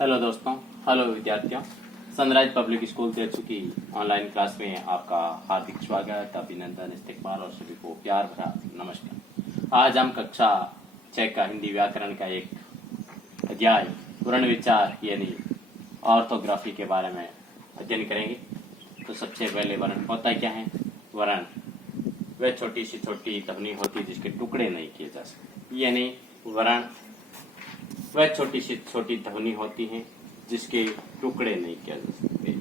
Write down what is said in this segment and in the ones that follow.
Hello दोस्तों, hello विद्यार्थियों। Sunrise public school तेरछू की ऑनलाइन क्लास में आपका हार्दिक स्वागत, अभिनंदन, इस्तकबाल और सभी को प्यार भरा नमस्कार। आज हम कक्षा 6 का हिंदी व्याकरण का एक अध्याय वर्ण विचार यानी ऑर्थोग्राफी के बारे में अध्ययन करेंगे। तो सबसे पहले वर्ण होता क्या है? वर्ण वह छोटी सी छोटी ध्वनि होती है जिसके टुकड़े नहीं किए जा सकते, यानी वर्ण वह छोटी सी छोटी ध्वनि होती है जिसके टुकड़े नहीं किए जा सकते।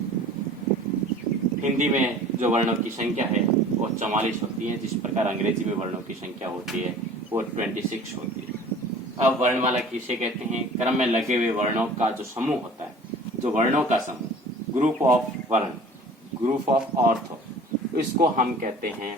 हिंदी में जो वर्णों की संख्या है वो 44 होती है, जिस प्रकार अंग्रेजी में वर्णों की संख्या होती है वो 26 होती है। अब वर्णमाला किसे कहते हैं? क्रम में लगे हुए वर्णों का जो समूह होता है, जो वर्णों का समूह, ग्रुप ऑफ वर्ण, ग्रुप ऑफ ऑर्थो, इसको हम कहते हैं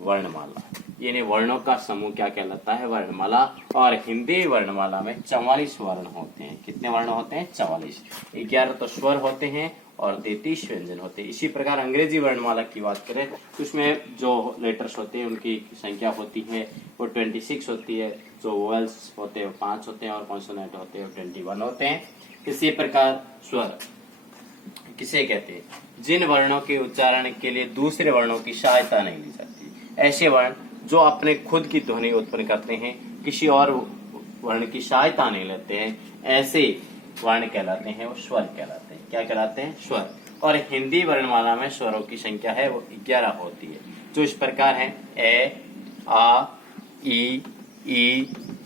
वर्णमाला। यानी वर्णों का समूह क्या कहलाता है? वर्णमाला। और हिंदी वर्णमाला में 44 वर्ण होते हैं। कितने वर्ण होते हैं? 44। 11 तो स्वर होते हैं और 33 व्यंजन होते हैं। इसी प्रकार अंग्रेजी वर्णमाला की बात करें तो उसमें जो लेटर्स होते हैं उनकी संख्या होती है वो 26 होती है। जो वोवेल्स होते हैं वो 5 होते हैं और कॉन्सोनेंट होते हैं 21 होते हैं। इसी प्रकार स्वर किसे कहते हैं? जिन वर्णों के उच्चारण के लिए दूसरे वर्णों की सहायता नहीं ली जाती, ऐसे वर्ण जो अपने खुद की ध्वनि उत्पन्न करते हैं, किसी और वर्ण की सहायता नहीं लेते हैं, ऐसे वर्ण कहलाते हैं, वो स्वर कहलाते हैं। क्या कहलाते हैं? स्वर। और हिंदी वर्णमाला में स्वरों की संख्या है वो 11 होती है, जो इस प्रकार है: ए, आ, ई,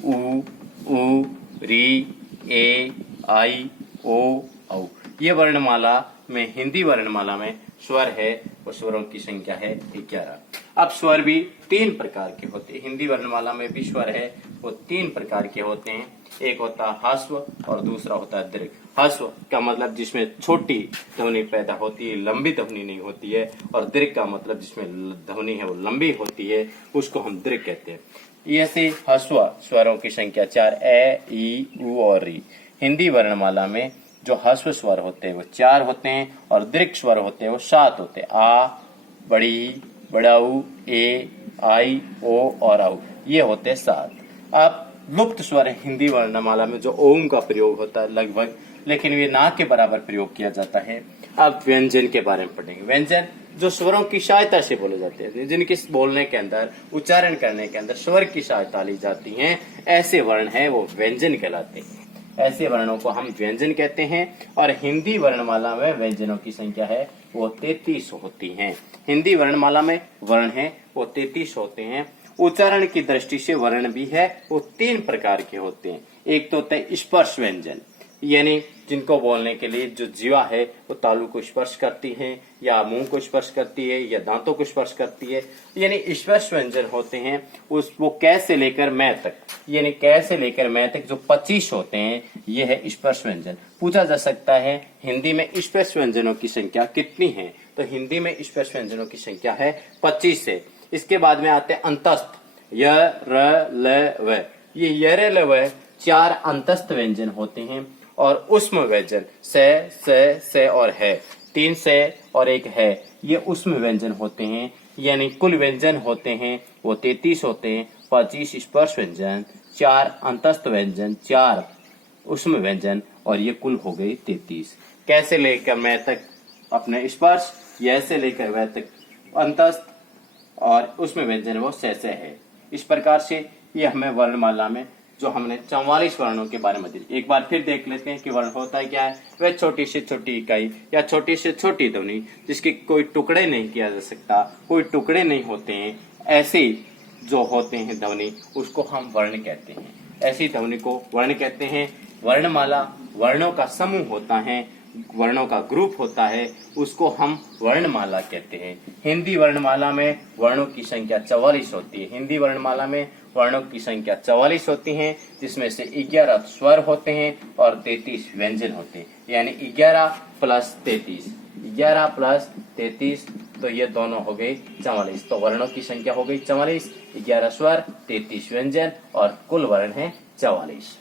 उ, री, ए, आई, ओ, औ। ये वर्णमाला में, हिंदी वर्णमाला में स्वर है वो स्वरों की संख्या है 11। अब स्वर भी 3 प्रकार के होते हैं। हिंदी वर्णमाला में भी स्वर है वो 3 प्रकार के होते हैं। एक होता है ह्रस्व और दूसरा होता है दीर्घ। ह्रस्व का मतलब जिसमें छोटी ध्वनि पैदा होती है, लंबी ध्वनि नहीं होती है। और दीर्घ का मतलब जिसमें ध्वनि है वो लंबी होती है, उसको हम दीर्घ कहते हैं। ऐसे ह्रस्व स्वरों की संख्या 4, ए, ई, उ और री। हिंदी वर्णमाला में जो ह्रस्व स्वर होते हैं वो 4 होते हैं और दीर्घ स्वर होते हैं वो 7 होते हैं। आ, बड़ी, बड़ाऊ, ए, आई, ओ और औ, ये होते 7। अब लुप्त स्वर हिंदी वर्णमाला में जो ओम का प्रयोग होता है लगभग, लेकिन वे ना के बराबर प्रयोग किया जाता है। अब व्यंजन के बारे में पढ़ेंगे। व्यंजन जो स्वरों की सहायता से बोले जाते हैं, जिनके बोलने के अंदर, उच्चारण करने के अंदर स्वर की सहायता ली जाती है, ऐसे वर्ण है वो व्यंजन कहलाते हैं। ऐसे वर्णों को हम व्यंजन कहते हैं। और हिंदी वर्णमाला में व्यंजनों की संख्या है वो 33 होती है। हिंदी वर्णमाला में वर्ण है वो 33 होते हैं। उच्चारण की दृष्टि से वर्ण भी है वो 3 प्रकार के होते हैं। एक तो होता है स्पर्श व्यंजन, यानी जिनको बोलने के लिए जो जीवा है वो तालु को स्पर्श करती है, या मुंह को स्पर्श करती है, या दांतों को स्पर्श करती है, यानी स्पर्श व्यंजन होते हैं। वो कै से लेकर मैं तक, यानी कै से लेकर मैं तक जो 25 होते हैं, ये है स्पर्श व्यंजन। पूछा जा सकता है हिंदी में स्पर्श व्यंजनों की संख्या कितनी है? तो हिंदी में स्पर्श व्यंजनों की संख्या है 25 से। इसके बाद में आते हैं अंतस्थ, य, र, ल, व। ये य, र, ल, व 4 अंतस्थ व्यंजन होते हैं। और उष्म व्यंजन से और है, 3 से और 1 है, ये उष्म व्यंजन होते हैं। यानी कुल व्यंजन होते हैं वो 33 होते हैं। 25 स्पर्श व्यंजन, 4 अंतस्थ व्यंजन, 4 उष्म व्यंजन, और ये कुल हो गई 33। कैसे लेकर मैं तक अपने स्पर्श, यह से लेकर वह तक अंतस्थ, और उसमें व्यंजन वो से है। इस प्रकार से ये हमें वर्णमाला में जो हमने 44 वर्णों के बारे में एक बार फिर देख लेते हैं कि वर्ण होता क्या है। वह छोटी से छोटी इकाई या छोटी से छोटी ध्वनि जिसके कोई टुकड़े नहीं किया जा सकता, कोई टुकड़े नहीं होते हैं, ऐसे जो होते हैं ध्वनि, उसको हम वर्ण कहते हैं। ऐसी ध्वनि को वर्ण कहते हैं। वर्णमाला वर्णों का समूह होता है, वर्णों का ग्रुप होता है, उसको हम वर्णमाला कहते हैं। हिंदी वर्णमाला में वर्णों की संख्या 44 होती है। हिंदी वर्णमाला में वर्णों की संख्या 44 होती है, जिसमें से 11 स्वर होते हैं और 33 व्यंजन होते हैं। यानी 11 प्लस 33, 11 प्लस 33, तो ये दोनों हो गए 44। तो वर्णों की संख्या हो गई 44, 11 स्वर, 33 व्यंजन, और कुल वर्ण है 44।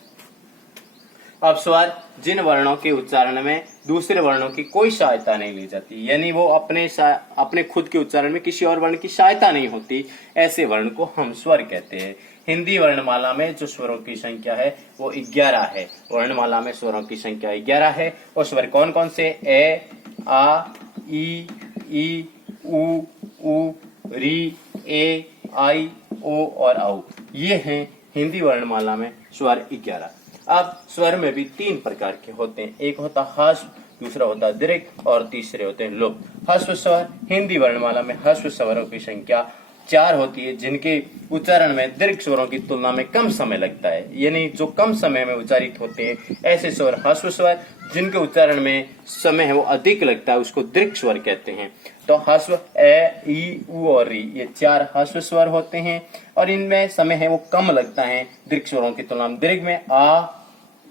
अब स्वर जिन वर्णों के उच्चारण में दूसरे वर्णों की कोई सहायता नहीं ली जाती, यानी वो अपने खुद के उच्चारण में किसी और वर्ण की सहायता नहीं होती, ऐसे वर्ण को हम स्वर कहते हैं। हिंदी वर्णमाला में जो स्वरों की संख्या है वो 11 है। वर्णमाला में स्वरों की संख्या 11 है। और स्वर कौन कौन से? ए, आ, ई, उ, री, ए, आई, ओ और औ। ये हैं हिंदी वर्णमाला में स्वर 11। अब स्वर में भी 3 प्रकार के होते हैं। एक होता ह्रस्व, दूसरा होता दीर्घ और तीसरे होते हैं लोप। ह्रस्व स्वर, हिंदी वर्णमाला में ह्रस्व स्वरों की संख्या 4 होती है, जिनके उच्चारण में दीर्घ स्वरों की तुलना में कम समय लगता है। यानी जो कम समय में उच्चारित होते हैं ऐसे स्वर ह्रस्व स्वर, जिनके उच्चारण में समय है वो अधिक लगता है, उसको दीर्घ स्वर कहते हैं। तो ह्रस्व ए, ई, उ और री, ये 4 ह्रस्व स्वर होते हैं और इनमें समय है वो कम लगता है दीर्घ स्वरों की तुलना में। दीर्घ में आ,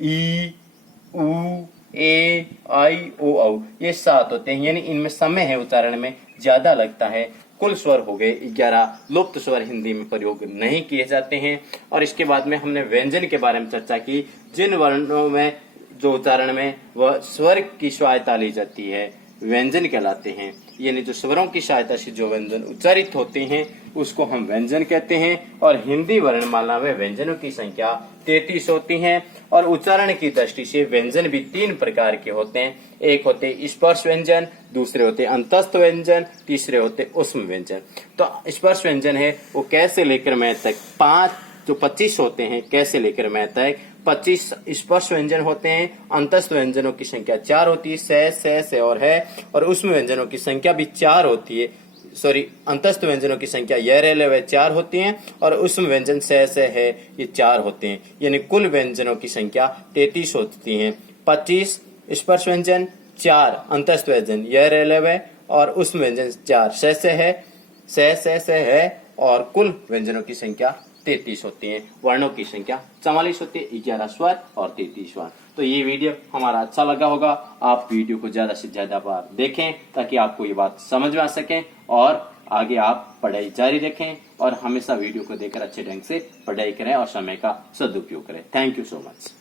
ई, उ, ए, आई, ओ, औ, ये 7 होते हैं, यानी इनमें समय है उच्चारण में ज्यादा लगता है। कुल स्वर हो गए 11। लुप्त स्वर हिंदी में प्रयोग नहीं किए जाते हैं। और इसके बाद में हमने व्यंजन के बारे में चर्चा की। जिन वर्णों में जो उच्चारण में वह स्वर की सहायता ली जाती है व्यंजन कहलाते हैं। यानी जो स्वरों की सहायता से जो व्यंजन उच्चारित होते हैं उसको हम व्यंजन कहते हैं। और हिंदी वर्णमाला में व्यंजनों की संख्या 33 होती है। और उच्चारण की दृष्टि से व्यंजन भी 3 प्रकार के होते हैं। एक होते स्पर्श व्यंजन, दूसरे होते अंतस्थ व्यंजन, तीसरे होते ऊष्म व्यंजन। तो स्पर्श व्यंजन है वो कैसे लेकर मैं तक 25 होते हैं, कैसे लेकर मैं तक 25 स्पर्श व्यंजन होते हैं। अंतस्थ व्यंजनों की संख्या 4 होती है, से और है। और ऊष्म व्यंजनों की संख्या भी 4 होती है। अंतस्थ व्यंजनों की संख्या य 4 होती हैं और ऊष्म व्यंजन से है ये 4 होते हैं। यानी कुल व्यंजनों की संख्या 33 होती है। 25 स्पर्श व्यंजन, 4 अंतस्थ व्यंजन य और ऊष्म व्यंजन 4 से है और कुल व्यंजनों की संख्या 33 होती है। वर्णों की संख्या 44 होती है, 11 स्वर और 33 वर्ण। तो ये वीडियो हमारा अच्छा लगा होगा। आप वीडियो को ज्यादा से ज्यादा बार देखें ताकि आपको ये बात समझ में आ सके और आगे आप पढ़ाई जारी रखें। और हमेशा वीडियो को देखकर अच्छे ढंग से पढ़ाई करें और समय का सदुपयोग करें। Thank you so much.